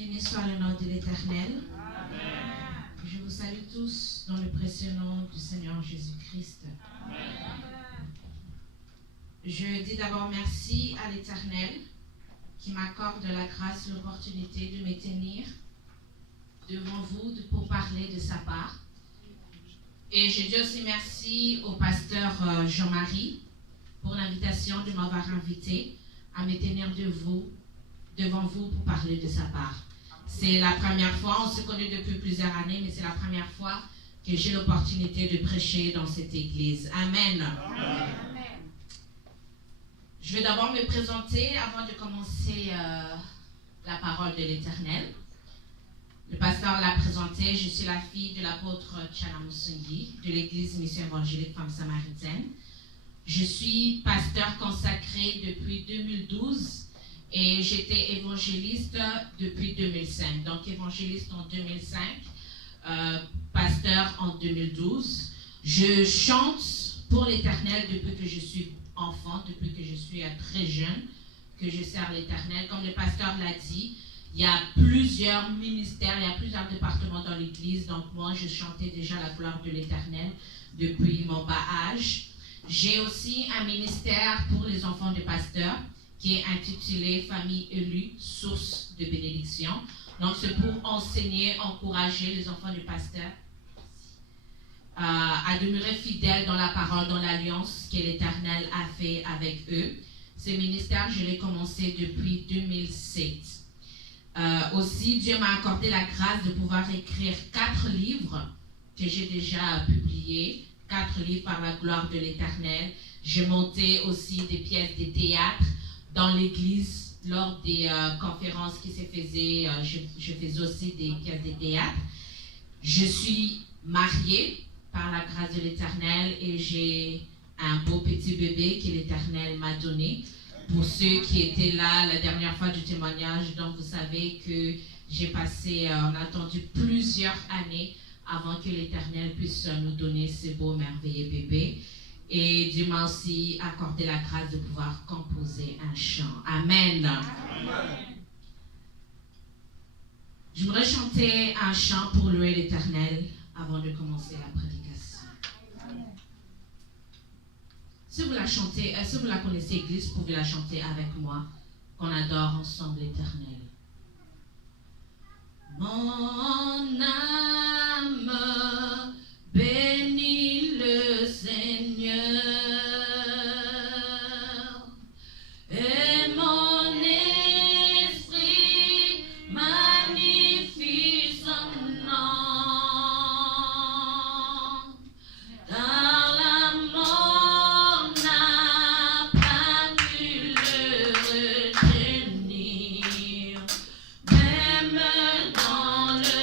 Béni soit le nom de l'Éternel. Je vous salue tous dans le précieux nom du Seigneur Jésus-Christ. Je dis d'abord merci à l'Éternel qui m'accorde la grâce et l'opportunité de me tenir devant vous pour parler de sa part. Et je dis aussi merci au pasteur Jean-Marie pour l'invitation de m'avoir invité à me tenir devant vous pour parler de sa part. C'est la première fois, on se connaît depuis plusieurs années, mais c'est la première fois que j'ai l'opportunité de prêcher dans cette église. Amen. Amen. Je vais d'abord me présenter avant de commencer la parole de l'Éternel. Le pasteur l'a présenté, je suis la fille de l'apôtre Tchana Musungi de l'église Mission évangélique Femmes Samaritaines. Je suis pasteur consacré depuis 2012 et j'étais évangéliste depuis 2005. Donc évangéliste en 2005, pasteur en 2012. Je chante pour l'Éternel depuis que je suis enfant, depuis que je suis très jeune, que je sers l'Éternel. Comme le pasteur l'a dit, il y a plusieurs ministères, il y a plusieurs départements dans l'église. Donc moi, je chantais déjà la gloire de l'Éternel depuis mon bas âge. J'ai aussi un ministère pour les enfants de pasteurs qui est intitulé Famille élue, source de bénédiction. Donc c'est pour enseigner, encourager les enfants de pasteurs à demeurer fidèles dans la parole, dans l'alliance que l'Éternel a fait avec eux. Ce ministère, je l'ai commencé depuis 2007. Aussi, Dieu m'a accordé la grâce de pouvoir écrire 4 livres que j'ai déjà publiés, 4 livres par la gloire de l'Éternel. J'ai monté aussi des pièces de théâtre dans l'église lors des conférences qui se faisaient. Je faisais aussi des pièces de théâtre. Je suis mariée par la grâce de l'Éternel et j'ai un beau petit bébé que l'Éternel m'a donné. Pour ceux qui étaient là la dernière fois du témoignage, donc vous savez que on a attendu plusieurs années avant que l'Éternel puisse nous donner ce beau merveilleux bébé. Et Dieu m'a aussi accordé la grâce de pouvoir composer un chant. Amen. Amen. J'aimerais chanter un chant pour louer l'Éternel avant de commencer la prédication. Si vous la chantez, si vous la connaissez, Église, vous pouvez la chanter avec moi, qu'on adore ensemble l'Éternel. Mon âme bénit le Seigneur et mon esprit magnifie son nom. Même dans le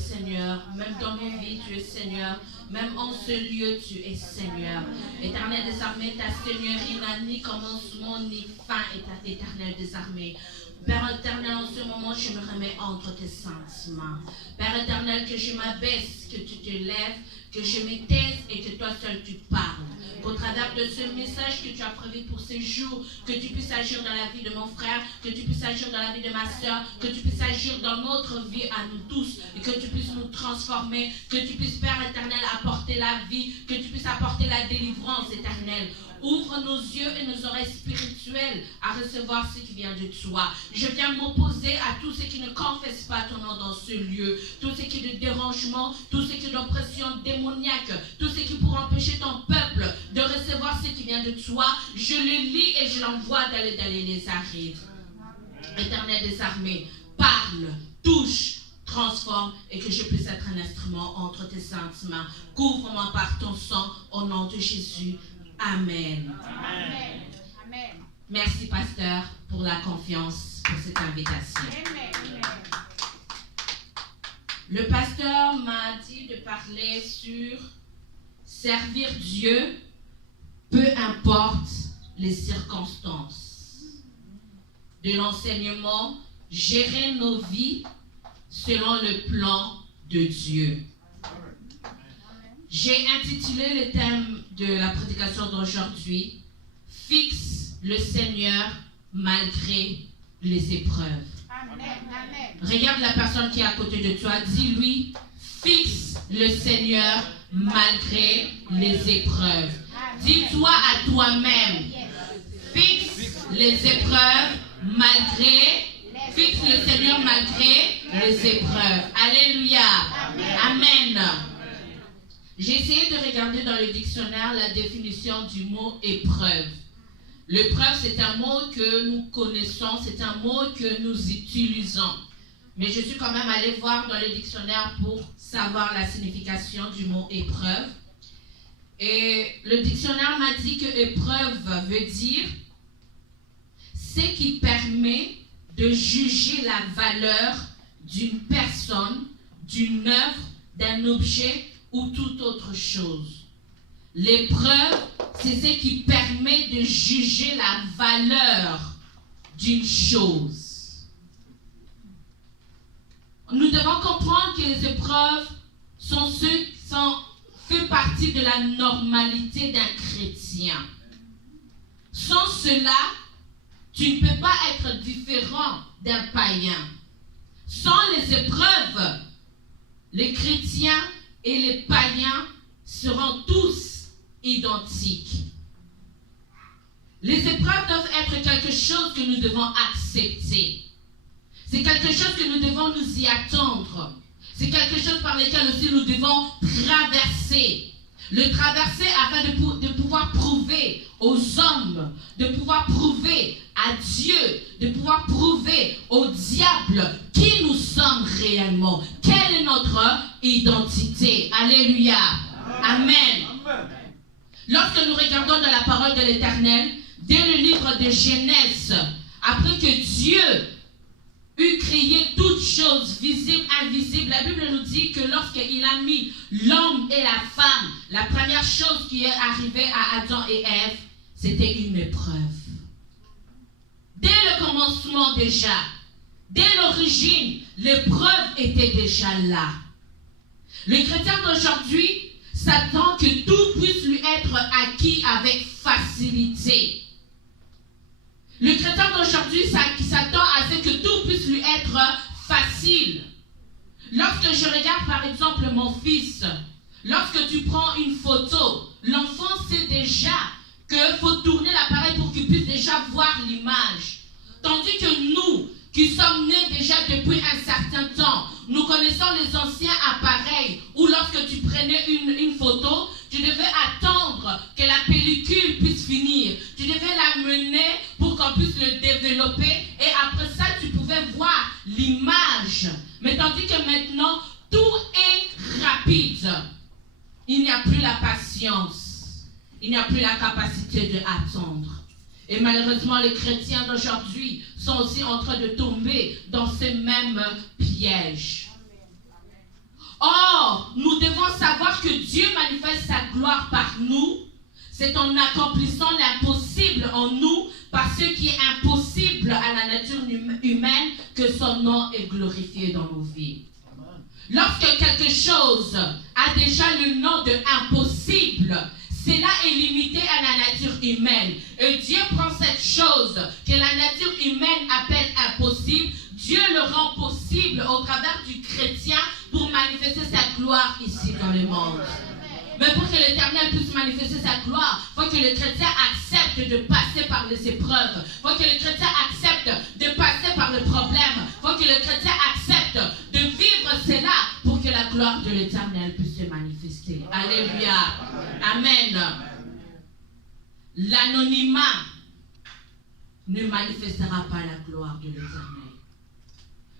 Seigneur. Même dans nos vies, tu es Seigneur. Même en ce lieu, tu es Seigneur. Éternel des armées, ta Seigneurie n'a ni commencement ni fin, éternel des armées. Père éternel, en ce moment, je me remets entre tes saintes mains. Père éternel, que je m'abaisse, que tu te lèves, que je me taise et que toi seul tu parles. Qu'au travers de ce message que tu as prévu pour ces jours, que tu puisses agir dans la vie de mon frère, que tu puisses agir dans la vie de ma soeur, que tu puisses agir dans notre vie à nous tous, et que tu puisses nous transformer, que tu puisses, Père éternel, apporter la vie, que tu puisses apporter la délivrance éternelle. Ouvre nos yeux et nos oreilles spirituelles à recevoir ce qui vient de toi. Je viens m'opposer à tout ce qui ne confesse pas ton nom dans ce lieu. Tout ce qui est de dérangement, tout ce qui est d'oppression démoniaque, tout ce qui pourrait empêcher ton peuple de recevoir ce qui vient de toi. Je le lis et je l'envoie d'aller les arrives. Éternel des armées, parle, touche, transforme et que je puisse être un instrument entre tes saintes mains. Couvre-moi par ton sang au nom de Jésus. Amen. Amen. Amen. Merci, pasteur, pour la confiance, pour cette invitation. Amen. Le pasteur m'a dit de parler sur servir Dieu, peu importe les circonstances. De l'enseignement, gérer nos vies selon le plan de Dieu. J'ai intitulé le thème de la prédication d'aujourd'hui « Fixe le Seigneur malgré les épreuves ». Regarde la personne qui est à côté de toi, dis-lui « Fixe le Seigneur malgré les épreuves ». Dis-toi à toi-même « Fixe les épreuves malgré, fixe le Seigneur malgré les épreuves ». Alléluia. Amen. J'ai essayé de regarder dans le dictionnaire la définition du mot épreuve. L'épreuve, c'est un mot que nous connaissons, c'est un mot que nous utilisons. Mais je suis quand même allée voir dans le dictionnaire pour savoir la signification du mot épreuve. Et le dictionnaire m'a dit que épreuve veut dire ce qui permet de juger la valeur d'une personne, d'une œuvre, d'un objet ou toute autre chose. L'épreuve, c'est ce qui permet de juger la valeur d'une chose. Nous devons comprendre que les épreuves fait partie de la normalité d'un chrétien. Sans cela, tu ne peux pas être différent d'un païen. Sans les épreuves, les chrétiens et les païens seront tous identiques. Les épreuves doivent être quelque chose que nous devons accepter. C'est quelque chose que nous devons nous y attendre. C'est quelque chose par lequel aussi nous devons traverser. Le traverser afin de pouvoir prouver aux hommes, de pouvoir prouver à Dieu, de pouvoir prouver au diable qui nous sommes réellement. Quelle est notre identité? Alléluia. Amen. Lorsque nous regardons dans la parole de l'Éternel, dès le livre de Genèse, après que Dieu eut créé toutes choses visibles, invisibles, la Bible nous dit que lorsqu'il a mis l'homme et la femme, la première chose qui est arrivée à Adam et Ève, c'était une épreuve. Dès le commencement déjà, dès l'origine, l'épreuve était déjà là. Le chrétien d'aujourd'hui s'attend que tout puisse lui être acquis avec facilité. Le chrétien d'aujourd'hui s'attend à ce que tout puisse lui être facile. Lorsque je regarde par exemple mon fils, lorsque tu prends une photo, l'enfant sait déjà qu'il faut tourner l'appareil pour qu'il puisse déjà voir l'image. Tandis que nous, qui sommes nés déjà depuis un certain temps, nous connaissons les anciens appareils où lorsque tu prenais une photo, tu devais attendre que la pellicule puisse finir. Tu devais la mener pour qu'on puisse le développer et après ça, tu pouvais voir l'image. Mais tandis que maintenant, tout est rapide. Il n'y a plus la patience. Il n'y a plus la capacité d'attendre. Et malheureusement, les chrétiens d'aujourd'hui sont aussi en train de tomber dans ces mêmes pièges. Or, nous devons savoir que Dieu manifeste sa gloire par nous. C'est en accomplissant l'impossible en nous, par ce qui est impossible à la nature humaine, que son nom est glorifié dans nos vies. Lorsque quelque chose a déjà le nom de impossible, cela est limité à la nature humaine. Et Dieu prend cette chose que la nature humaine appelle impossible, Dieu le rend possible au travers du chrétien pour manifester sa gloire ici dans le monde. Mais pour que l'Éternel puisse manifester sa gloire, il faut que le chrétien accepte de passer par les épreuves. Il faut que le chrétien accepte de passer par le problème. Il faut que le chrétien accepte de vivre cela pour que la gloire de l'Éternel puisse se manifester. Alléluia. Amen. L'anonymat ne manifestera pas la gloire de l'Éternel.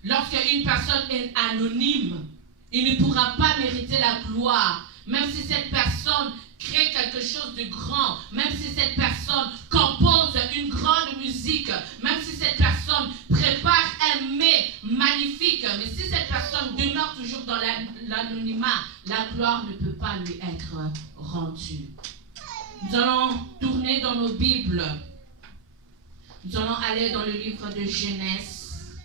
Lorsque une personne est anonyme, il ne pourra pas mériter la gloire. Même si cette personne crée quelque chose de grand, même si cette personne compose une grande musique, même si cette personne prépare un mets magnifique, mais si cette personne demeure toujours dans l'anonymat, la gloire ne peut pas lui être rendue. Nous allons tourner dans nos Bibles. Nous allons aller dans le livre de Genèse.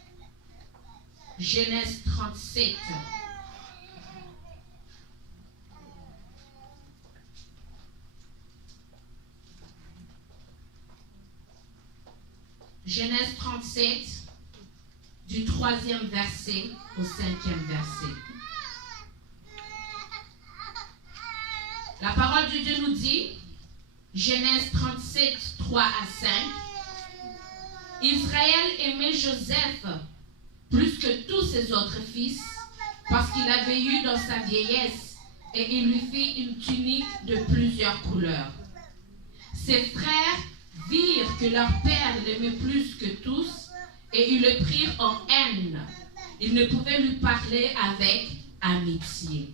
Genèse 37. Genèse 37, du 3e verset au 5e verset. La parole de Dieu nous dit, Genèse 37, 3 à 5, Israël aimait Joseph plus que tous ses autres fils, parce qu'il avait eu dans sa vieillesse, et il lui fit une tunique de plusieurs couleurs. Ses frères virent que leur père l'aimait plus que tous, et ils le prirent en haine. Ils ne pouvaient lui parler avec amitié.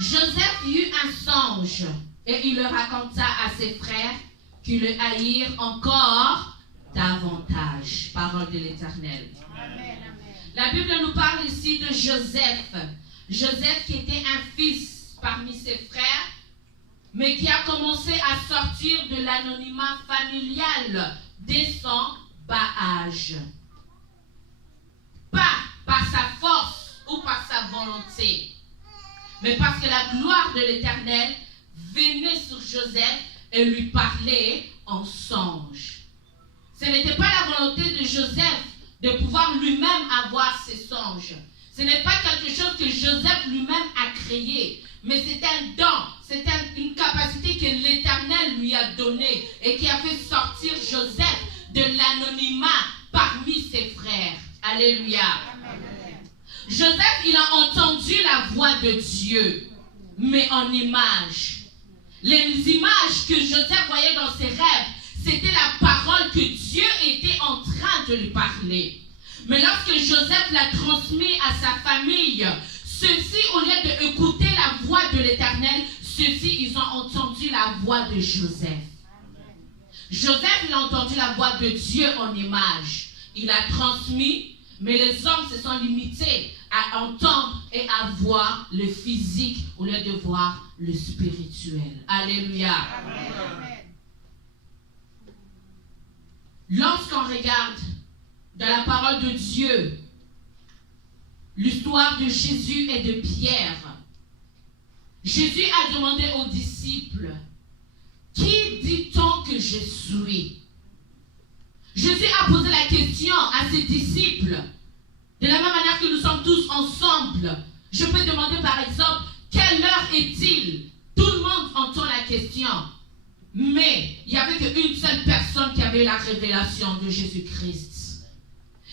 Joseph eut un songe, et il le raconta à ses frères, qui le haïrent encore davantage. Parole de l'Éternel. La Bible nous parle ici de Joseph. Joseph qui était un fils parmi ses frères, mais qui a commencé à sortir de l'anonymat familial dès son bas âge. Pas par sa force ou par sa volonté, mais parce que la gloire de l'Éternel venait sur Joseph et lui parlait en songe. Ce n'était pas la volonté de Joseph de pouvoir lui-même avoir ses songes. Ce n'est pas quelque chose que Joseph lui-même a créé, mais c'est un don, c'est une capacité que l'Éternel lui a donnée et qui a fait sortir Joseph de l'anonymat parmi ses frères. Alléluia. Amen. Joseph, il a entendu la voix de Dieu, mais en images. Les images que Joseph voyait dans ses rêves, c'était la parole que Dieu était en train de lui parler. Mais lorsque Joseph l'a transmis à sa famille, ceux-ci, au lieu d'écouter la voix de l'Éternel, ceux-ci, ils ont entendu la voix de Joseph. Joseph, il a entendu la voix de Dieu en image. Il a transmis, mais les hommes se sont limités à entendre et à voir le physique au lieu de voir le spirituel. Alléluia. Amen. Lorsqu'on regarde dans la parole de Dieu, l'histoire de Jésus et de Pierre, Jésus a demandé aux disciples, « Qui dit-on que je suis ?» Jésus a posé la question à ses disciples. De la même manière que nous sommes tous ensemble, je peux demander par exemple, « Quelle heure est-il ?» Tout le monde entend la question. Mais il n'y avait qu'une seule personne qui avait eu la révélation de Jésus-Christ.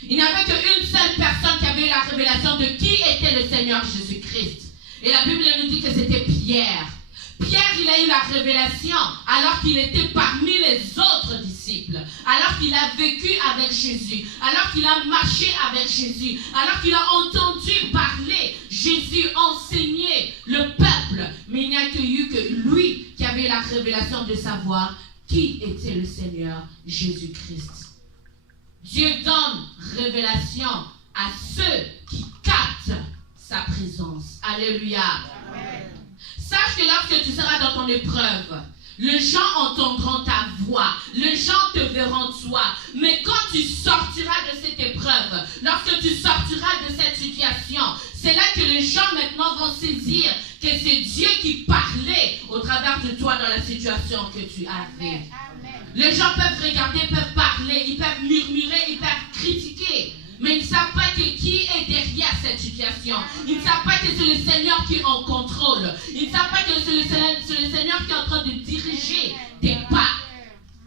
Il n'y avait qu'une seule personne qui avait eu la révélation de qui était le Seigneur Jésus-Christ. Et la Bible nous dit que c'était Pierre. Pierre, il a eu la révélation alors qu'il était parmi les autres disciples, alors qu'il a vécu avec Jésus, alors qu'il a marché avec Jésus, alors qu'il a entendu parler Jésus, enseigner le peuple. Mais il n'y a eu que lui qui avait la révélation de savoir qui était le Seigneur Jésus-Christ. Dieu donne révélation à ceux qui captent sa présence. Alléluia. Sache que lorsque tu seras dans ton épreuve, les gens entendront ta voix, les gens te verront toi. Mais quand tu sortiras de cette épreuve, lorsque tu sortiras de cette situation, c'est là que les gens maintenant vont saisir que c'est Dieu qui parlait au travers de toi dans la situation que tu avais. Les gens peuvent regarder, peuvent parler, ils peuvent murmurer, ils peuvent critiquer. Mais ils ne savent pas qui est derrière cette situation. Ils ne savent pas que c'est le Seigneur qui est en contrôle. Ils ne savent pas que c'est le Seigneur qui est en train de diriger tes pas.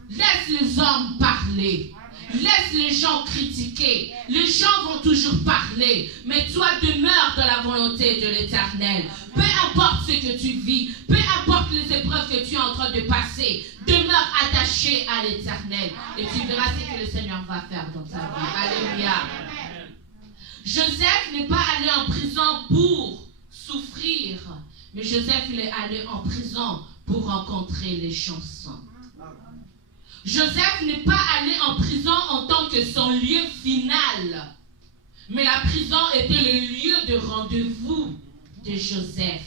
Laisse les hommes parler. Laisse les gens critiquer. Les gens vont toujours parler. Mais toi, demeure dans la volonté de l'Éternel. Peu importe ce que tu vis, peu importe les épreuves que tu es en train de passer, demeure attaché à l'Éternel. Et tu verras ce que le Seigneur va faire dans ta vie. Alléluia. Joseph n'est pas allé en prison pour souffrir, mais Joseph il est allé en prison pour rencontrer les chansons. Joseph n'est pas allé en prison en tant que son lieu final, mais la prison était le lieu de rendez-vous de Joseph.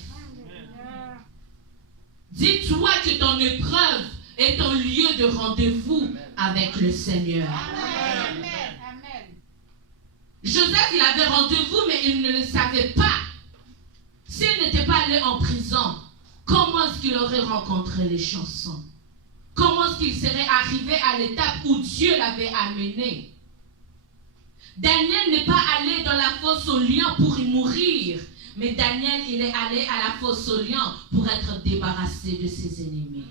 Dis-toi que ton épreuve est ton lieu de rendez-vous avec le Seigneur. Amen. Joseph, il avait rendez-vous, mais il ne le savait pas. S'il n'était pas allé en prison, comment est-ce qu'il aurait rencontré les chansons? Comment est-ce qu'il serait arrivé à l'étape où Dieu l'avait amené? Daniel n'est pas allé dans la fosse aux lions pour y mourir, mais Daniel, il est allé à la fosse aux lions pour être débarrassé de ses ennemis.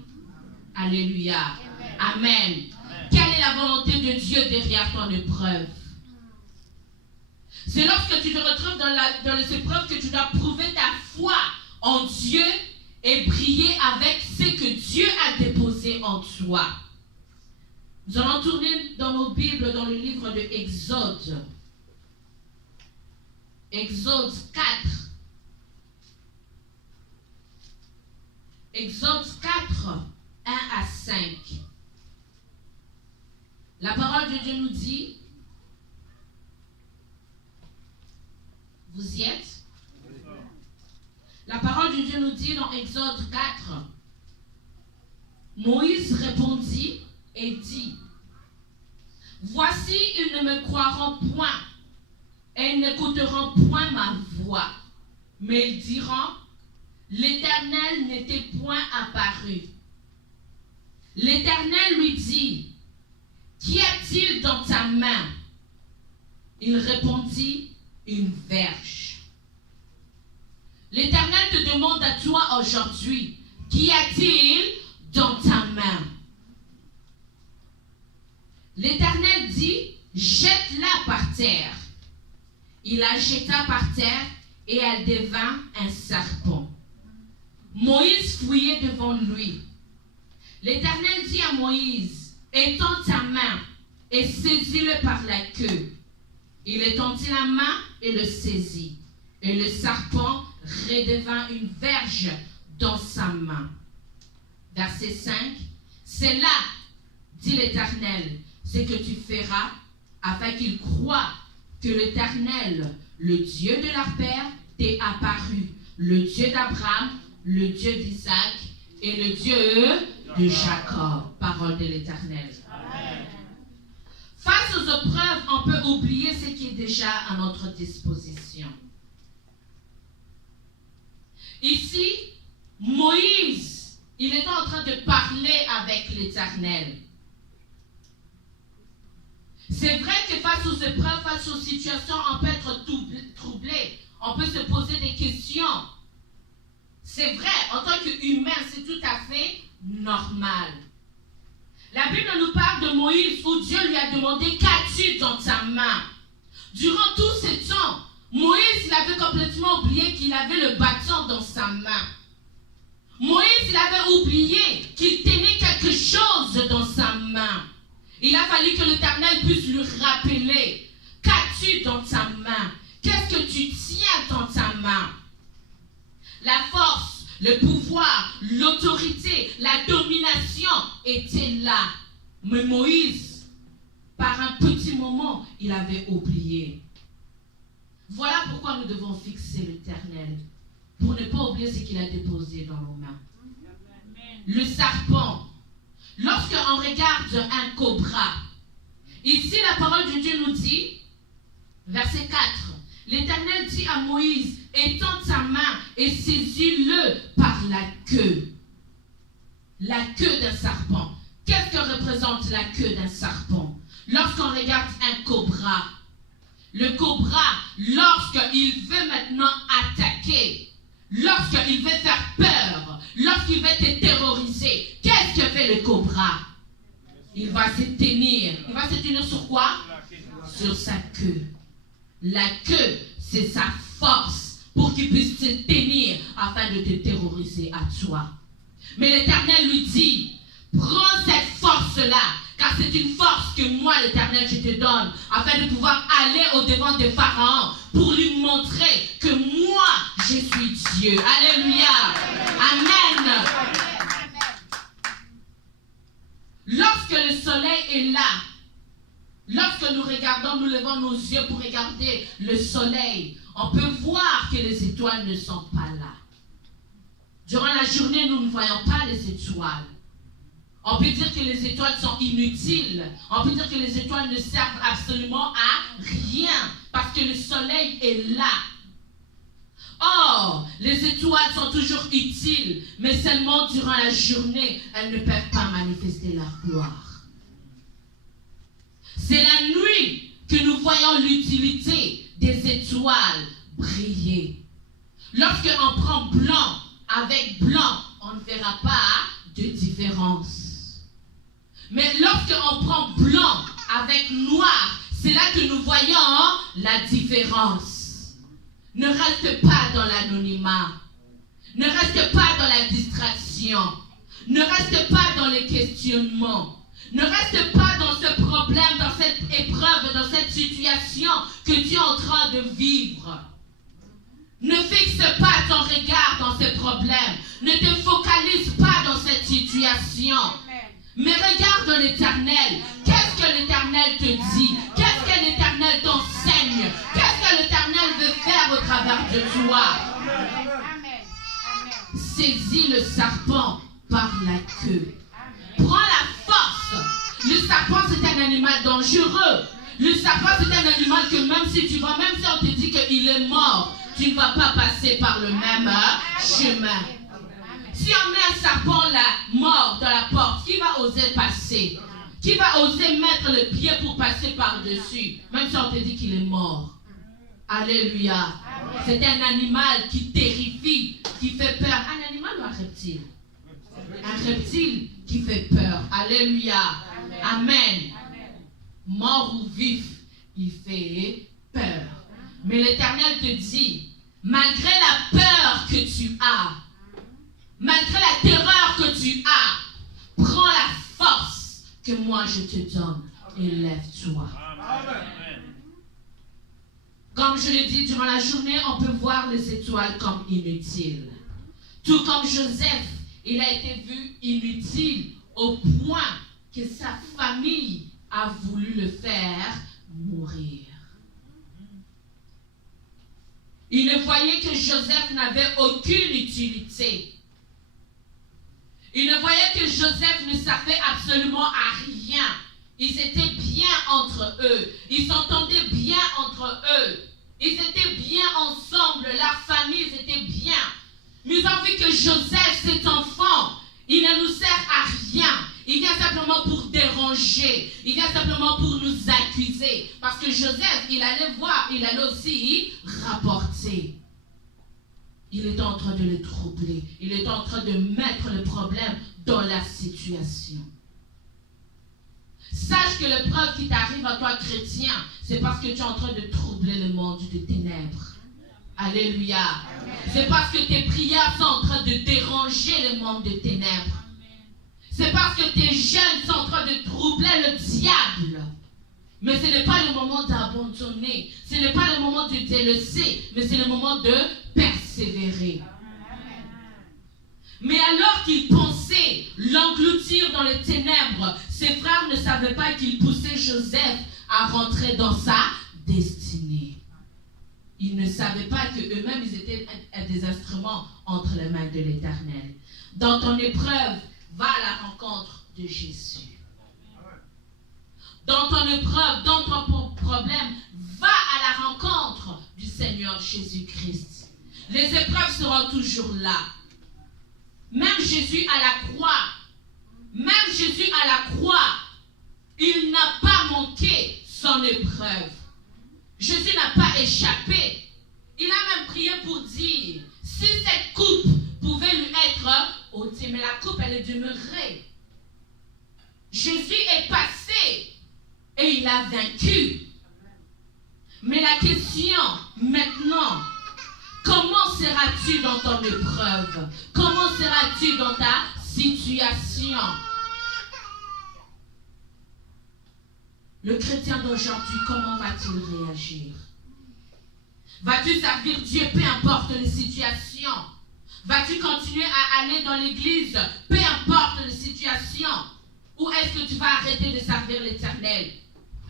Alléluia. Amen. Quelle est la volonté de Dieu derrière ton épreuve? C'est lorsque tu te retrouves dans les épreuves que tu dois prouver ta foi en Dieu et briller avec ce que Dieu a déposé en toi. Nous allons tourner dans nos Bibles dans le livre de Exode. Exode 4. Exode 4, 1 à 5. La parole de Dieu nous dit, vous y êtes? La parole de Dieu nous dit dans Exode 4, Moïse répondit et dit, voici, ils ne me croiront point et ils n'écouteront point ma voix, mais ils diront, l'Éternel n'était point apparu. L'Éternel lui dit, qu'y a-t-il dans ta main? Il répondit, une verge. L'Éternel te demande à toi aujourd'hui, qu'y a-t-il dans ta main? L'Éternel dit, jette-la par terre. Il la jeta par terre et elle devint un serpent. Moïse fouillait devant lui. L'Éternel dit à Moïse, étends ta main et saisis-le par la queue. Il étendit la main et le saisit. Et le serpent redevint une verge dans sa main. Verset 5. C'est là, dit l'Éternel, ce que tu feras afin qu'ils croient que l'Éternel, le Dieu de leur père, t'est apparu, le Dieu d'Abraham, le Dieu d'Isaac et le Dieu de Jacob. Parole de l'Éternel. Face aux épreuves, on peut oublier ce qui est déjà à notre disposition. Ici, Moïse, il était en train de parler avec l'Éternel. C'est vrai que face aux épreuves, face aux situations, on peut être troublé. On peut se poser des questions. C'est vrai, en tant qu'humain, c'est tout à fait normal. La Bible nous parle de Moïse où Dieu lui a demandé, qu'as-tu dans ta main? Durant tout ce temps, Moïse, il avait complètement oublié qu'il avait le bâton dans sa main. Moïse, il avait oublié qu'il tenait quelque chose dans sa main. Il a fallu que l'Éternel puisse lui rappeler, qu'as-tu dans ta main? Qu'est-ce que tu tiens dans ta main? La force, le pouvoir, l'autorité, la domination étaient là. Mais Moïse, par un petit moment, il avait oublié. Voilà pourquoi nous devons fixer l'Éternel. pour ne pas oublier ce qu'il a déposé dans nos mains. Le serpent. Lorsqu'on regarde un cobra, ici la parole de Dieu nous dit, verset 4, l'Éternel dit à Moïse, étends ta main et saisis-le par la queue. La queue d'un serpent. Qu'est-ce que représente la queue d'un serpent? Lorsqu'on regarde un cobra, le cobra, lorsqu'il veut maintenant attaquer, lorsqu'il veut faire peur, lorsqu'il veut te terroriser, qu'est-ce que fait le cobra? Il va se tenir. Il va se tenir sur quoi? Sur sa queue. La queue, c'est sa force pour qu'il puisse se tenir afin de te terroriser à toi. Mais l'Éternel lui dit, prends cette force-là, car c'est une force que moi, l'Éternel, je te donne, afin de pouvoir aller au-devant de Pharaon, pour lui montrer que moi, je suis Dieu. Alléluia. Amen. Lorsque le soleil est là, lorsque nous regardons, nous levons nos yeux pour regarder le soleil, on peut voir que les étoiles ne sont pas là. Durant la journée, nous ne voyons pas les étoiles. On peut dire que les étoiles sont inutiles. On peut dire que les étoiles ne servent absolument à rien parce que le soleil est là. Or, les étoiles sont toujours utiles, mais seulement durant la journée, elles ne peuvent pas manifester leur gloire. C'est la nuit que nous voyons l'utilité des étoiles briller. Lorsqu'on prend blanc avec blanc, on ne verra pas de différence. Mais lorsqu'on prend blanc avec noir, c'est là que nous voyons la différence. Ne reste pas dans l'anonymat. Ne reste pas dans la distraction. Ne reste pas dans les questionnements. Ne reste pas dans ce problème, dans cette épreuve, dans cette situation que tu es en train de vivre. Ne fixe pas ton regard dans ces problèmes. Ne te focalise pas dans cette situation. Mais regarde l'Éternel. Qu'est-ce que l'Éternel te dit? Qu'est-ce que l'Éternel t'enseigne? Qu'est-ce que l'Éternel veut faire au travers de toi? Saisis le serpent par la queue. Prends la force. Le serpent, c'est un animal dangereux. Le serpent, c'est un animal que même si tu vas, même si on te dit qu'il est mort, tu ne vas pas passer par le même chemin. Si on met un serpent là, mort dans la porte, qui va oser passer? Qui va oser mettre le pied pour passer par-dessus? Même si on te dit qu'il est mort. Alléluia. C'est un animal qui terrifie, qui fait peur. Un animal ou un reptile? Un reptile qui fait peur. Alléluia. Amen. Mort ou vif, il fait peur. Mais l'Éternel te dit, malgré la peur que tu as, malgré la terreur que tu as, prends la force que moi je te donne et lève-toi. Comme je l'ai dit, durant la journée, on peut voir les étoiles comme inutiles. Tout comme Joseph, il a été vu inutile au point que sa famille a voulu le faire mourir. Il ne voyait que Joseph n'avait aucune utilité. Il ne voyait que Joseph ne servait absolument à rien. Ils étaient bien entre eux. Ils s'entendaient bien entre eux. Ils étaient bien ensemble. Leurs familles étaient bien. Mais ils ont vu que Joseph, cet enfant, il ne nous sert à rien. Il vient simplement pour déranger. Il vient simplement pour nous accuser. Parce que Joseph, il allait voir, il allait aussi rapporter. Il était en train de les troubler. Il était en train de mettre le problème dans la situation. Sache que l'épreuve qui t'arrive à toi, chrétien, c'est parce que tu es en train de troubler le monde de ténèbres. Alléluia. C'est parce que tes prières sont en train de déranger le monde de ténèbres. C'est parce que tes jeûnes sont en train de troubler le diable. Mais ce n'est pas le moment d'abandonner. Ce n'est pas le moment de délaisser. Mais c'est le moment de persévérer. Mais alors qu'il pensait l'engloutir dans les ténèbres, ses frères ne savaient pas qu'il poussait Joseph à rentrer dans sa destinée. ils ne savaient pas qu'eux-mêmes, ils étaient des instruments entre les mains de l'Éternel. Dans ton épreuve, va à la rencontre de Jésus. Dans ton épreuve, dans ton problème, va à la rencontre du Seigneur Jésus-Christ. Les épreuves seront toujours là. Même Jésus à la croix, il n'a pas manqué son épreuve. Jésus n'a pas échappé. Il a même prié pour dire, si cette coupe pouvait lui être ôtée, mais la coupe, elle est demeurée. Jésus est passé et il a vaincu. Mais la question maintenant, comment seras-tu dans ton épreuve? Comment seras-tu dans ta situation? Le chrétien d'aujourd'hui, comment va-t-il réagir? Vas-tu servir Dieu, peu importe les situations? Vas-tu continuer à aller dans l'église, peu importe les situations? Ou est-ce que tu vas arrêter de servir l'Éternel?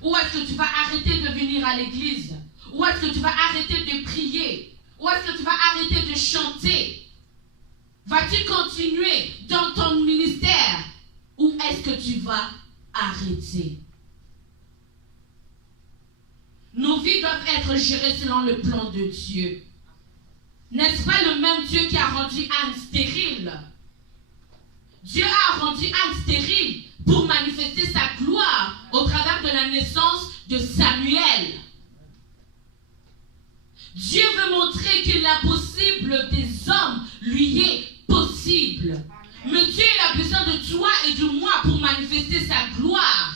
Ou est-ce que tu vas arrêter de venir à l'église? Ou est-ce que tu vas arrêter de prier? Ou est-ce que tu vas arrêter de chanter? Vas-tu continuer dans ton ministère? Ou est-ce que tu vas arrêter? Nos vies doivent être gérées selon le plan de Dieu. N'est-ce pas le même Dieu qui a rendu Anne stérile? Dieu a rendu Anne stérile pour manifester sa gloire au travers de la naissance de Samuel. Dieu veut montrer que l'impossible des hommes lui est possible. Mais Dieu il a besoin de toi et de moi pour manifester sa gloire.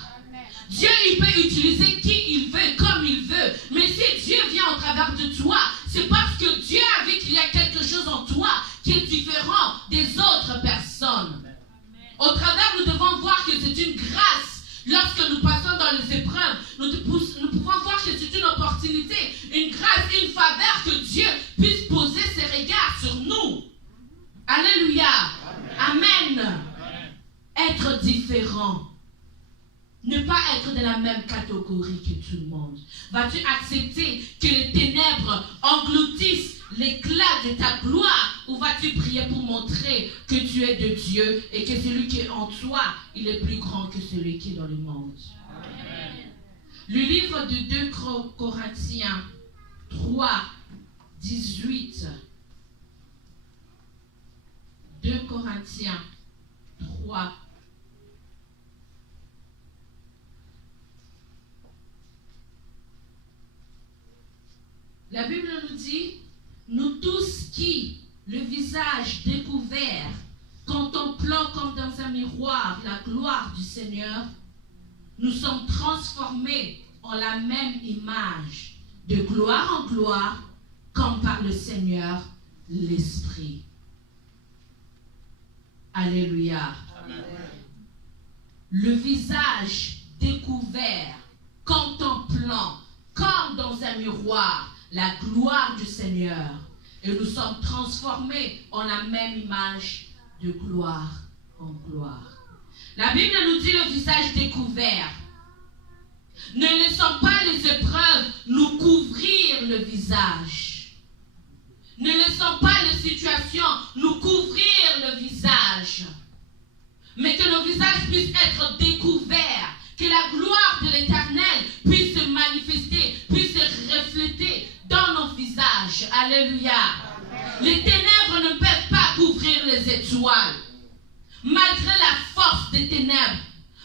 Dieu, il peut utiliser qui il veut, comme il veut. Mais si Dieu vient au travers de toi, c'est parce que Dieu a vu qu'il y a quelque chose en toi qui est différent des autres personnes. Au travers, nous devons voir que c'est une grâce. Lorsque nous passons dans les épreuves, nous pouvons voir que c'est une opportunité, une grâce, une faveur que Dieu puisse poser ses regards sur nous. Alléluia. Amen. Amen. Être différent. Ne pas être de la même catégorie que tout le monde. Vas-tu accepter que les ténèbres engloutissent l'éclat de ta gloire, ou vas-tu prier pour montrer que tu es de Dieu et que celui qui est en toi, il est plus grand que celui qui est dans le monde? Amen. Le livre de 2 Corinthiens 3, 18. 2 Corinthiens 3, la Bible nous dit, nous tous qui, le visage découvert, contemplant comme dans un miroir la gloire du Seigneur, nous sommes transformés en la même image, de gloire en gloire, comme par le Seigneur l'Esprit. Alléluia. Amen. Le visage découvert, contemplant, comme dans un miroir, la gloire du Seigneur, et nous sommes transformés en la même image de gloire en gloire. La Bible nous dit le visage découvert. Ne laissons pas les épreuves nous couvrir le visage. Ne laissons pas les situations nous couvrir le visage. Mais que nos visages puissent être découverts, que la gloire de l'Éternel puisse se manifester, puisse se refléter dans nos visages. Alléluia. Amen. Les ténèbres ne peuvent pas couvrir les étoiles. Malgré la force des ténèbres,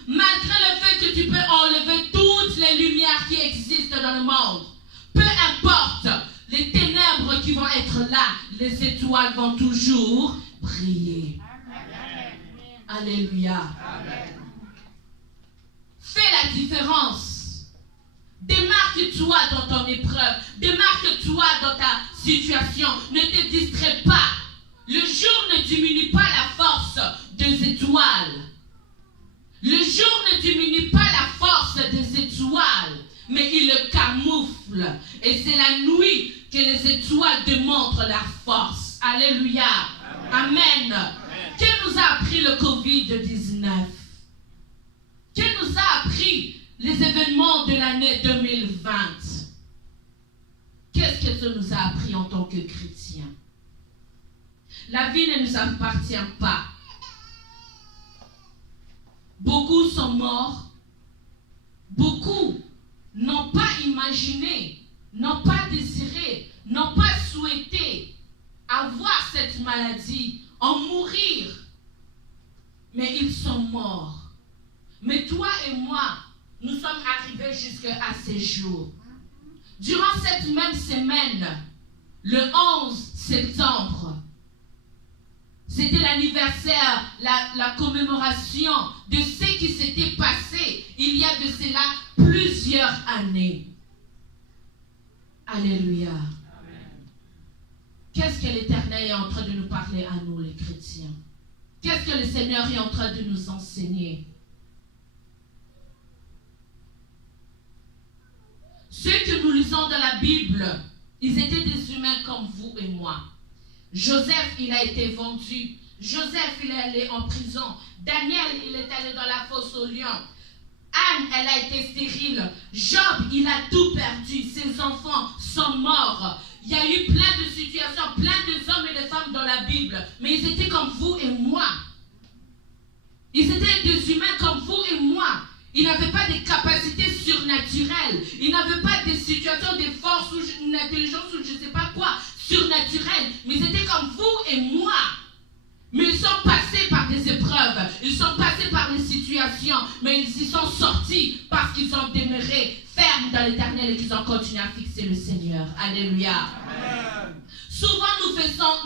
malgré le fait que tu peux enlever toutes les lumières qui existent dans le monde, peu importe les ténèbres qui vont être là, les étoiles vont toujours briller. Amen. Alléluia. Amen. Fais la différence. Démarque-toi dans ton épreuve. Démarque-toi dans ta situation. Ne te distrais pas. Le jour ne diminue pas la force des étoiles. Le jour ne diminue pas la force des étoiles, mais il le camoufle. Et c'est la nuit que les étoiles démontrent leur force. Alléluia. Amen. Amen. Que nous a appris le COVID-19? Que nous a appris les événements de l'année 2020? Qu'est-ce que ça nous a appris en tant que chrétiens? La vie ne nous appartient pas. Beaucoup sont morts. Beaucoup n'ont pas imaginé, n'ont pas désiré, n'ont pas souhaité avoir cette maladie, en mourir. Mais ils sont morts. Mais toi et moi, nous sommes arrivés jusqu'à ces jours. Durant cette même semaine, le 11 septembre, c'était l'anniversaire, la commémoration de ce qui s'était passé il y a de cela plusieurs années. Alléluia. Amen. Qu'est-ce que l'Éternel est en train de nous parler à nous, les chrétiens? Qu'est-ce que le Seigneur est en train de nous enseigner? Ceux que nous lisons dans la Bible, ils étaient des humains comme vous et moi. Joseph, il a été vendu. Joseph, il est allé en prison. Daniel, il est allé dans la fosse aux lions. Anne, elle a été stérile. Job, il a tout perdu. Ses enfants sont morts. Il y a eu plein de situations, plein d'hommes et de femmes dans la Bible. Mais ils étaient comme vous et moi. Ils étaient des humains comme vous et moi. Ils n'avaient pas des capacités surnaturelles. Ils n'avaient pas des situations, des forces ou une intelligence ou je ne sais pas quoi, surnaturelles. Mais ils étaient comme vous et moi. Mais ils sont passés par des épreuves. Ils sont passés par des situations. Mais ils y sont sortis parce qu'ils ont demeuré fermes dans l'Éternel et qu'ils ont continué à fixer le Seigneur. Alléluia. Amen. Souvent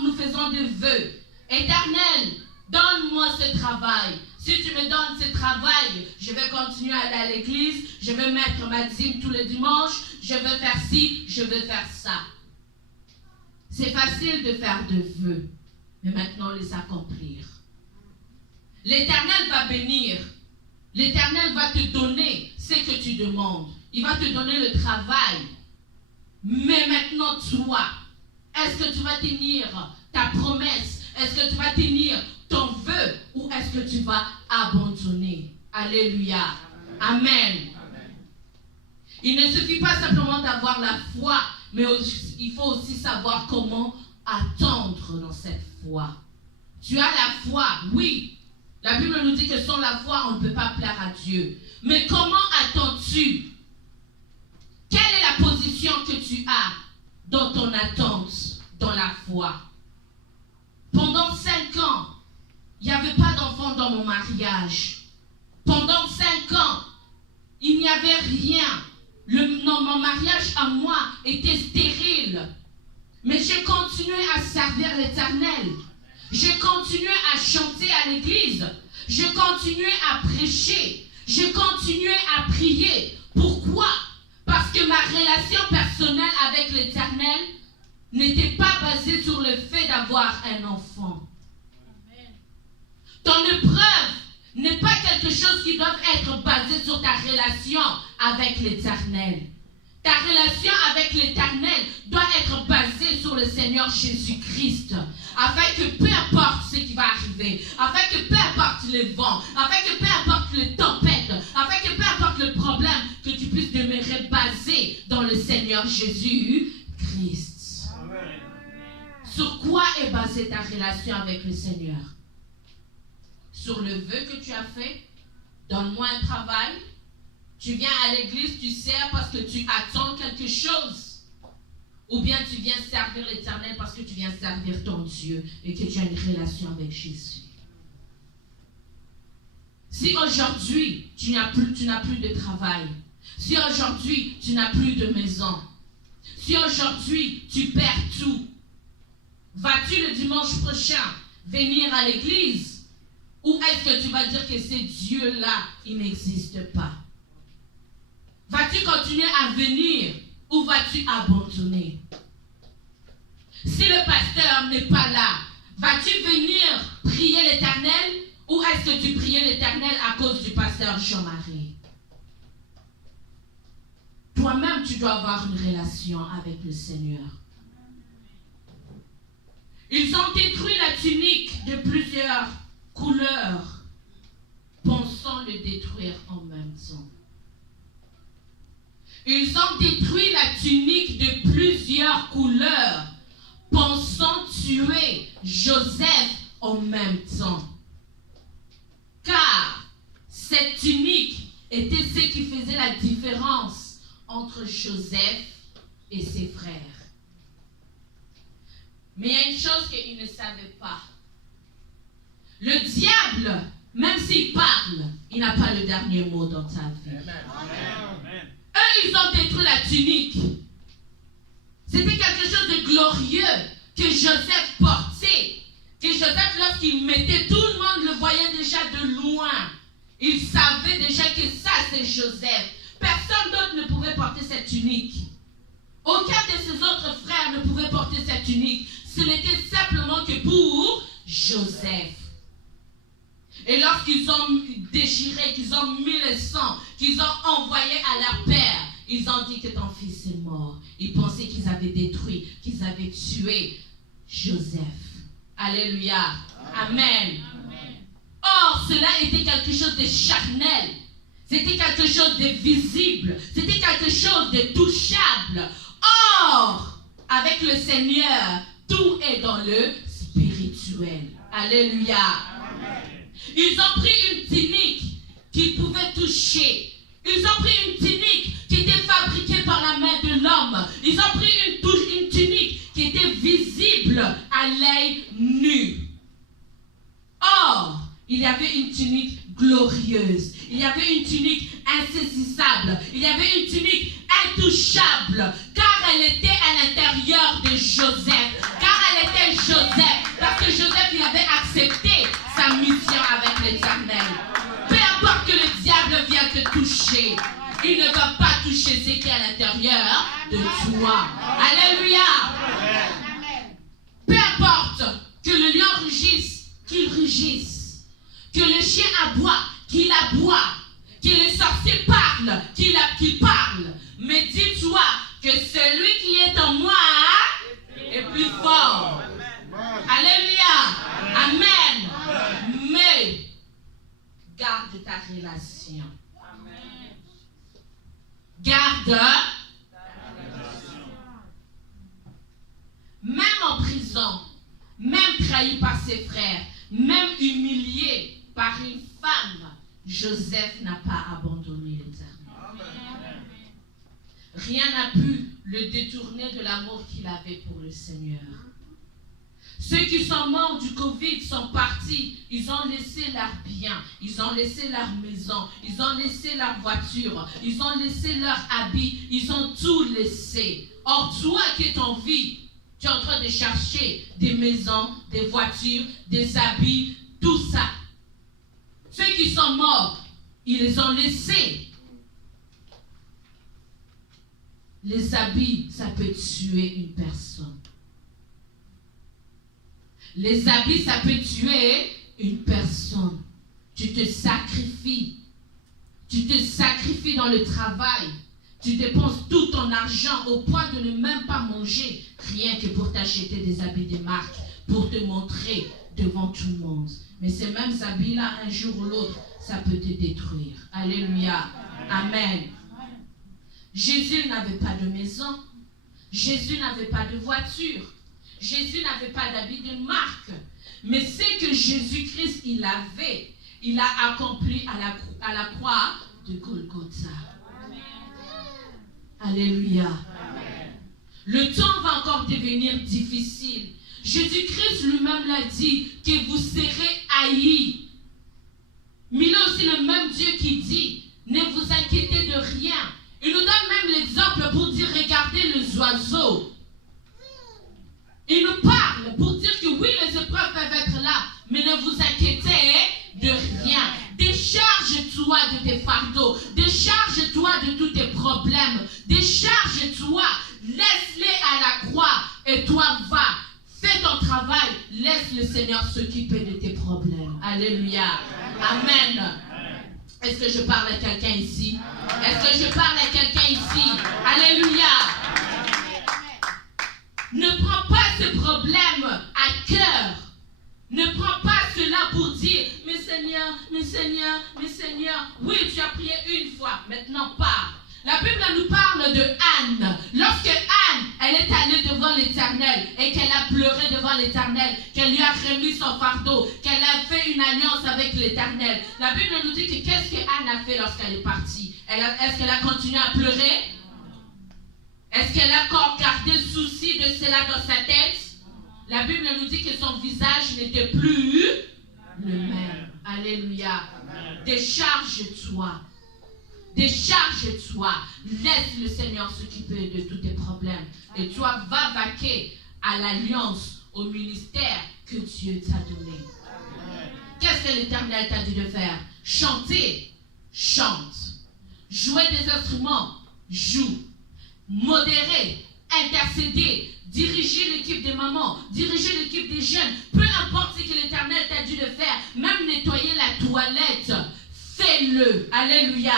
nous faisons des vœux. Éternel, donne-moi ce travail. Si tu me donnes ce travail, je vais continuer à aller à l'église, je vais mettre ma dîme tous les dimanches, je vais faire ci, je vais faire ça. C'est facile de faire des vœux, mais maintenant les accomplir. L'Éternel va bénir. L'Éternel va te donner ce que tu demandes. Il va te donner le travail. Mais maintenant, toi, est-ce que tu vas tenir ta promesse? Est-ce que tu vas tenir ton vœu ou est-ce que tu vas abandonner? Alléluia. Amen. Amen. Il ne suffit pas simplement d'avoir la foi, mais il faut aussi savoir comment attendre dans cette foi. Tu as la foi, oui. La Bible nous dit que sans la foi, on ne peut pas plaire à Dieu. Mais comment attends-tu? Quelle est la position que tu as dans ton attente, dans la foi? Pendant 5 ans, il n'y avait pas d'enfant dans mon mariage. Pendant 5 ans, il n'y avait rien. Mon mariage à moi était stérile. Mais j'ai continué à servir l'Éternel. J'ai continué à chanter à l'église. J'ai continué à prêcher. J'ai continué à prier. Pourquoi? Parce que ma relation personnelle avec l'Éternel n'était pas basée sur le fait d'avoir un enfant. Ton épreuve n'est pas quelque chose qui doit être basé sur ta relation avec l'Éternel. Ta relation avec l'Éternel doit être basée sur le Seigneur Jésus-Christ. Afin que peu importe ce qui va arriver, afin que peu importe les vents, afin que peu importe les tempêtes, afin que peu importe le problème, que tu puisses demeurer basé dans le Seigneur Jésus-Christ. Amen. Sur quoi est basée ta relation avec le Seigneur? Sur le vœu que tu as fait? Donne-moi un travail. Tu viens à l'église, tu sers parce que tu attends quelque chose. Ou bien tu viens servir l'Éternel parce que tu viens servir ton Dieu et que tu as une relation avec Jésus. Si aujourd'hui tu n'as plus de travail, si aujourd'hui tu n'as plus de maison, si aujourd'hui tu perds tout, vas-tu le dimanche prochain venir à l'église? Ou est-ce que tu vas dire que ces dieux-là, ils n'existent pas? Vas-tu continuer à venir ou vas-tu abandonner? Si le pasteur n'est pas là, vas-tu venir prier l'Éternel ou est-ce que tu pries l'Éternel à cause du pasteur Jean-Marie? Toi-même, tu dois avoir une relation avec le Seigneur. Ils ont détruit la tunique de plusieurs couleurs, pensant le détruire en même temps. Ils ils ont détruit la tunique de plusieurs couleurs, pensant tuer Joseph en même temps. Car cette tunique était ce qui faisait la différence entre Joseph et ses frères. Mais il y a une chose qu'ils ne savaient pas. Le diable, même s'il parle, il n'a pas le dernier mot dans ta vie. Amen. Eux, ils ont détruit la tunique. C'était quelque chose de glorieux que Joseph portait. Que Joseph, lorsqu'il mettait, tout le monde le voyait déjà de loin. Il savait déjà que ça, c'est Joseph. Personne d'autre ne pouvait porter cette tunique. Aucun de ses autres frères ne pouvait porter cette tunique. Ce n'était simplement que pour Joseph. Et lorsqu'ils ont déchiré, qu'ils ont mis le sang, qu'ils ont envoyé à leur père, ils ont dit que ton fils est mort. Ils pensaient qu'ils avaient détruit, qu'ils avaient tué Joseph. Alléluia. Amen. Or, cela était quelque chose de charnel. C'était quelque chose de visible. C'était quelque chose de touchable. Or, avec le Seigneur, tout est dans le spirituel. Alléluia. Ils ont pris une tunique qu'ils pouvaient toucher. Ils ont pris une tunique qui était fabriquée par la main de l'homme. Ils ont pris une tunique qui était visible à l'œil nu. Or, il y avait une tunique glorieuse. Il y avait une tunique insaisissable. Il y avait une tunique intouchable. Car elle était à l'intérieur de Joseph. Car elle était Joseph. Parce que Joseph, il avait accepté sa mission avec l'Éternel. Peu importe que le diable vienne te toucher, il ne va pas toucher ce qui est à l'intérieur de toi. Alléluia. Peu importe que le lion rugisse, qu'il rugisse. Que le chien aboie, qu'il aboie. Que le sorcier parle, qu'il parle. Mais dis-toi que celui qui est en moi est plus fort. Alléluia. Amen. Mais garde ta relation. Garde. Même en prison, même trahi par ses frères, même humilié par une femme, Joseph n'a pas abandonné l'Éternel. Rien n'a pu le détourner de l'amour qu'il avait pour le Seigneur. Ceux qui sont morts du Covid sont partis. Ils ont laissé leurs biens. Ils ont laissé leur maison. Ils ont laissé leur voiture. Ils ont laissé leurs habits. Ils ont tout laissé. Or, toi qui es en vie, tu es en train de chercher des maisons, des voitures, des habits, tout ça. Ceux qui sont morts, ils les ont laissés. Les habits, ça peut tuer une personne. Les habits, ça peut tuer une personne. Tu te sacrifies. Tu te sacrifies dans le travail. Tu dépenses tout ton argent au point de ne même pas manger, rien que pour t'acheter des habits de marque, pour te montrer devant tout le monde. Mais ces mêmes habits-là, un jour ou l'autre, ça peut te détruire. Alléluia. Amen. Jésus n'avait pas de maison. Jésus n'avait pas de voiture. Jésus n'avait pas d'habits de marque. Mais ce que Jésus-Christ, il avait, il a accompli à la croix de Golgotha. Alléluia. Amen. Le temps va encore devenir difficile. Jésus-Christ lui-même l'a dit que vous serez haïs. Mais il a aussi le même Dieu qui dit, ne vous inquiétez de rien. Il nous donne même l'exemple pour dire, regardez les oiseaux. Il nous parle pour dire que oui, les épreuves peuvent être là, mais ne vous inquiétez de rien. Décharge-toi de tes fardeaux. Décharge-toi de tous tes problèmes. Décharge-toi. Laisse-les à la croix. Et toi, va. Fais ton travail. Laisse le Seigneur s'occuper de tes problèmes. Alléluia. Amen. Est-ce que je parle à quelqu'un ici? Est-ce que je parle à quelqu'un ici? Alléluia. Ne prends pas ce problème à cœur. Ne prends pas cela pour dire, mais Seigneur, oui, tu as prié une fois, maintenant pars. La Bible nous parle de l'Éternel et qu'elle a pleuré devant l'Éternel, qu'elle lui a remis son fardeau, qu'elle a fait une alliance avec l'Éternel. La Bible nous dit que qu'est-ce qu'Anne a fait lorsqu'elle est partie? Est-ce qu'elle a continué à pleurer? Est-ce qu'elle a encore gardé souci de cela dans sa tête? La Bible nous dit que son visage n'était plus le même. Alléluia. Décharge-toi. Décharge-toi. Laisse le Seigneur s'occuper de tous tes problèmes. Et toi, va vaquer à l'alliance, au ministère que Dieu t'a donné. Qu'est-ce que l'Éternel t'a dit de faire? Chanter, chante. Jouer des instruments, joue. Modérer, intercéder, diriger l'équipe des mamans, diriger l'équipe des jeunes, peu importe ce que l'Éternel t'a dit de faire, même nettoyer la toilette, fais-le. Alléluia.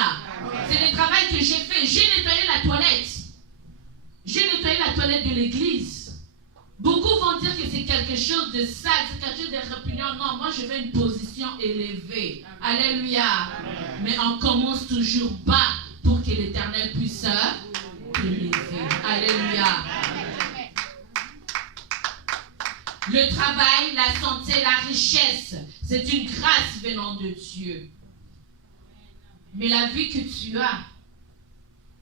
C'est le travail que j'ai fait. J'ai nettoyé la toilette. J'ai nettoyé la toilette de l'église. Beaucoup vont dire que c'est quelque chose de sale, c'est quelque chose de répugnant. Non, moi je veux une position élevée. Alléluia. Mais on commence toujours bas pour que l'Éternel puisse élever. Alléluia. Le travail, la santé, la richesse, c'est une grâce venant de Dieu. Mais la vie que tu as,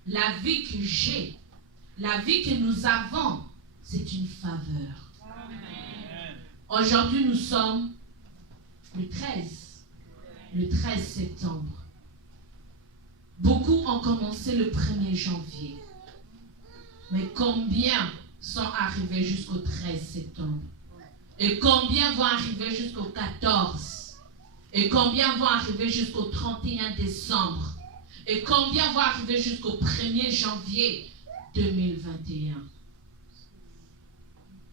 la vie que j'ai, la vie que nous avons, c'est une faveur. Aujourd'hui, nous sommes le 13 septembre. Beaucoup ont commencé le 1er janvier. Mais combien sont arrivés jusqu'au 13 septembre? Et combien vont arriver jusqu'au 14? Et combien vont arriver jusqu'au 31 décembre? Et combien vont arriver jusqu'au 1er janvier 2021?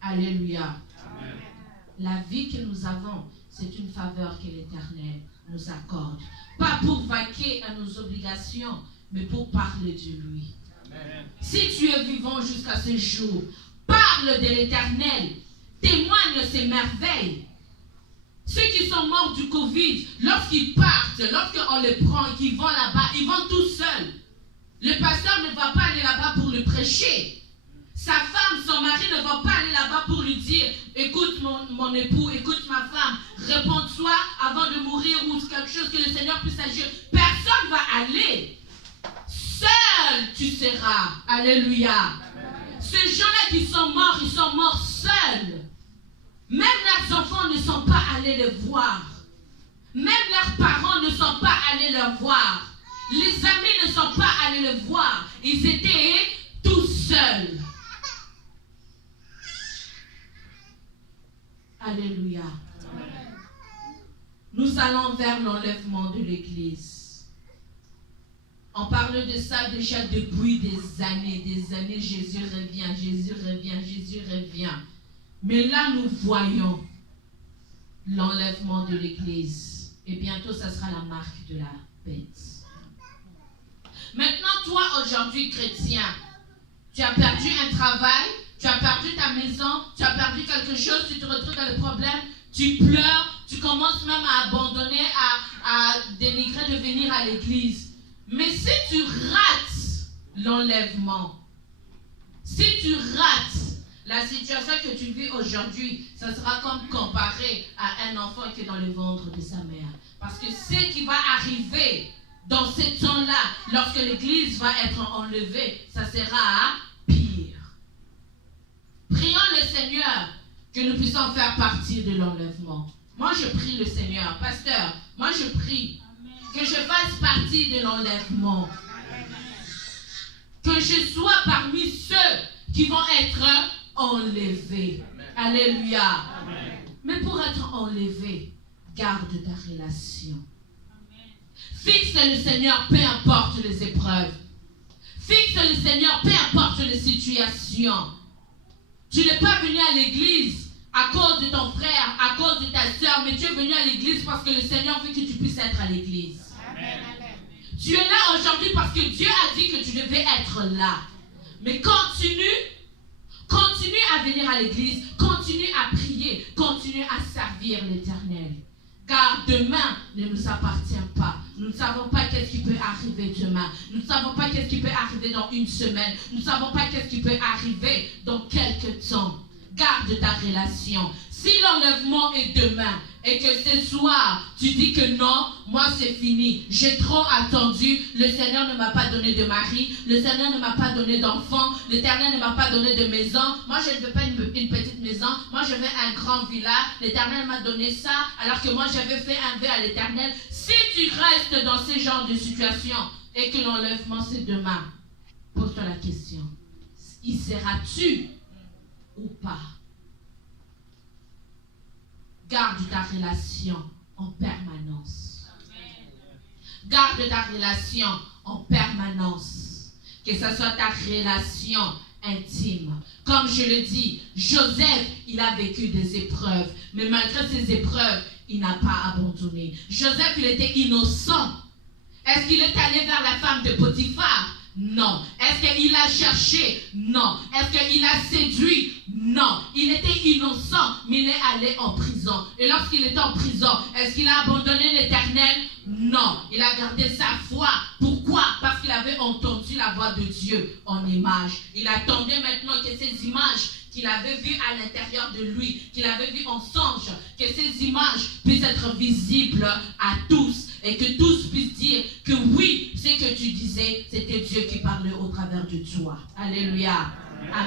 Alléluia. Amen. La vie que nous avons, c'est une faveur que l'Éternel nous accorde. Pas pour vaquer à nos obligations, mais pour parler de lui. Amen. Si tu es vivant jusqu'à ce jour, parle de l'Éternel. Témoigne ses merveilles. Ceux qui sont morts du Covid, lorsqu'ils partent, lorsqu'on les prend et qu'ils vont là-bas, ils vont tout seuls. Le pasteur ne va pas aller là-bas pour le prêcher. Sa femme, son mari ne va pas aller là-bas pour lui dire « Écoute mon époux, écoute ma femme, réponds-toi avant de mourir » ou quelque chose que le Seigneur puisse agir. Personne ne va aller. Seul tu seras. Alléluia. Ces gens-là qui sont morts, ils sont morts seuls. Même leurs enfants ne sont pas allés les voir. Même leurs parents ne sont pas allés les voir. Les amis ne sont pas allés les voir. Ils étaient tout seuls. Alléluia. Nous allons vers l'enlèvement de l'Église. On parle de ça déjà depuis des années. Jésus revient, Jésus revient, Jésus revient. Mais là, nous voyons l'enlèvement de l'Église. Et bientôt, ça sera la marque de la bête. Maintenant, toi, aujourd'hui, chrétien, tu as perdu un travail, tu as perdu ta maison, tu as perdu quelque chose, tu te retrouves dans le problème, tu pleures, tu commences même à abandonner, à dénigrer de venir à l'église. Mais si tu rates l'enlèvement, si tu rates la situation que tu vis aujourd'hui, ça sera comme comparé à un enfant qui est dans le ventre de sa mère. Parce que ce qui va arriver dans ce temps-là, lorsque l'église va être enlevée, ça sera pire. Prions le Seigneur que nous puissions faire partie de l'enlèvement. Moi, je prie le Seigneur. Pasteur, moi, je prie que je fasse partie de l'enlèvement. Que je sois parmi ceux qui vont être enlevés. Alléluia. Amen. Mais pour être enlevé, garde ta relation. Amen. Fixe le Seigneur, peu importe les épreuves. Fixe le Seigneur, peu importe les situations. Tu n'es pas venu à l'église à cause de ton frère, à cause de ta soeur, mais tu es venu à l'église parce que le Seigneur veut que tu puisses être à l'église. Amen. Tu es là aujourd'hui parce que Dieu a dit que tu devais être là. Mais continue à venir à l'église, continue à prier, continue à servir l'Éternel. Car demain ne nous appartient pas. Nous ne savons pas qu'est-ce qui peut arriver demain. Nous ne savons pas qu'est-ce qui peut arriver dans une semaine. Nous ne savons pas qu'est-ce qui peut arriver dans quelques temps. Garde ta relation. Si l'enlèvement est demain et que ce soir, tu dis que non, moi c'est fini, j'ai trop attendu, le Seigneur ne m'a pas donné de mari, le Seigneur ne m'a pas donné d'enfant, l'Éternel ne m'a pas donné de maison, moi je ne veux pas une petite maison, moi je veux un grand villa, l'Éternel m'a donné ça, alors que moi j'avais fait un vœu à l'Éternel. Si tu restes dans ce genre de situation et que l'enlèvement c'est demain, pose-toi la question, y seras-tu ou pas? Garde ta relation en permanence. Garde ta relation en permanence. Que ce soit ta relation intime. Comme je le dis, Joseph, il a vécu des épreuves. Mais malgré ces épreuves, il n'a pas abandonné. Joseph, il était innocent. Est-ce qu'il est allé vers la femme de Potiphar? Non. Est-ce qu'il a cherché? Non. Est-ce qu'il a séduit? Non. Il était innocent, mais il est allé en prison. Et lorsqu'il était en prison, est-ce qu'il a abandonné l'Éternel? Non. Il a gardé sa foi. Pourquoi? Parce qu'il avait entendu la voix de Dieu en image. Il attendait maintenant que ces images qu'il avait vues à l'intérieur de lui, qu'il avait vues en songe, que ces images puissent être visibles à tous. Et que tous puissent dire que oui, ce que tu disais, c'était Dieu qui parlait au travers de toi. Alléluia. Amen.